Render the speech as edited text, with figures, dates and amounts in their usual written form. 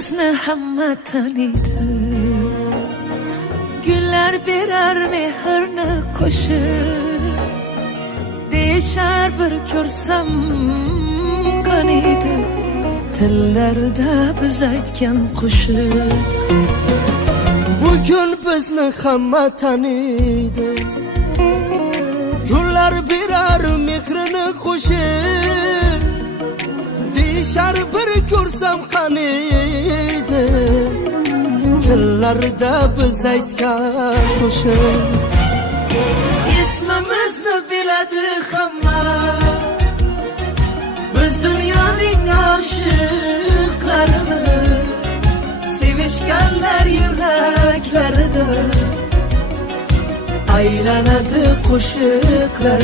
Ismimizni hamma taniydi. Gullar berar mehrni qo'shib, deyishar bir ko'rsam qaniydi. Tillarda biz aytgan qo'shiq. Bugun bizni hamma taniydi. Gullar berar mehrini qo'shib, deyishar bir ko'rsam qaniydi. Tillarda biz aytgan qo'shiq. Ismimizni biladi hamma, biz dunyoning oshiqlarimiz. Sevishganlar yuraklarida aylanadi qo'shiqlar.